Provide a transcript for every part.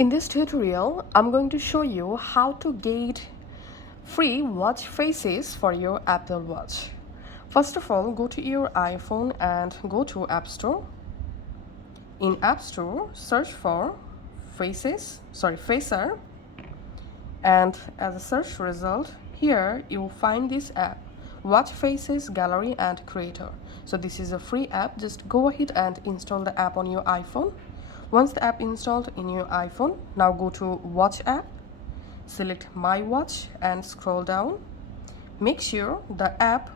In this tutorial, I'm going to show you how to get free watch faces for your Apple Watch. First of all, go to your iPhone and go to App Store. In App Store, search for Facer, and as a search result, here you will find this app, Watch Faces Gallery and Creator. So this is a free app. Just go ahead and install the app on your iPhone. Once the app installed in your iPhone, now go to Watch app, select My Watch and scroll down. Make sure the app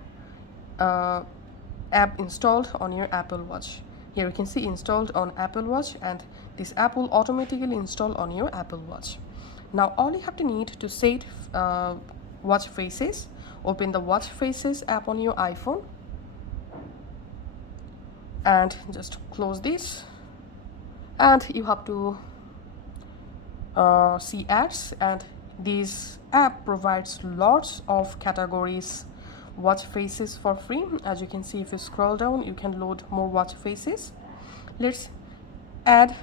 installed on your Apple Watch. Here you can see installed on Apple Watch, and this app will automatically install on your Apple Watch. Now all you have to need to set watch faces, open the Watch Faces app on your iPhone and just close this, and you have to see ads, and this app provides lots of categories watch faces for free. As you can see, if you scroll down, you can load more watch faces. Let's add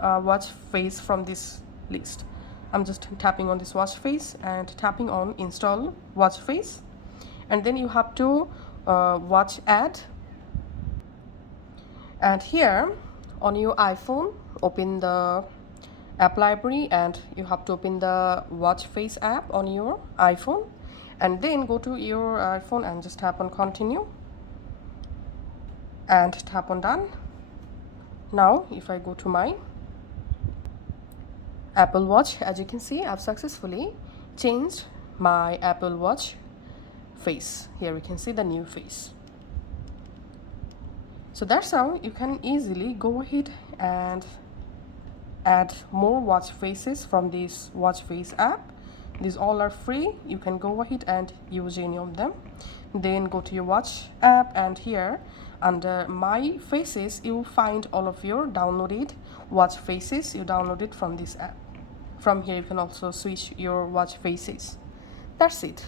a watch face from this list. I'm just tapping on this watch face and tapping on install watch face, and then you have to watch ad. And here on your iPhone, open the app library and you have to open the watch face app on your iPhone, and then go to your iPhone and just tap on continue and tap on done. Now if I go to my Apple Watch, as you can see, I've successfully changed my Apple Watch face. Here we can see the new face. So that's how you can easily go ahead and add more watch faces from this watch face app. These all are free. You can go ahead and use any of them. Then go to your watch app, and here under my faces you will find all of your downloaded watch faces you downloaded from this app. From here you can also switch your watch faces. That's it.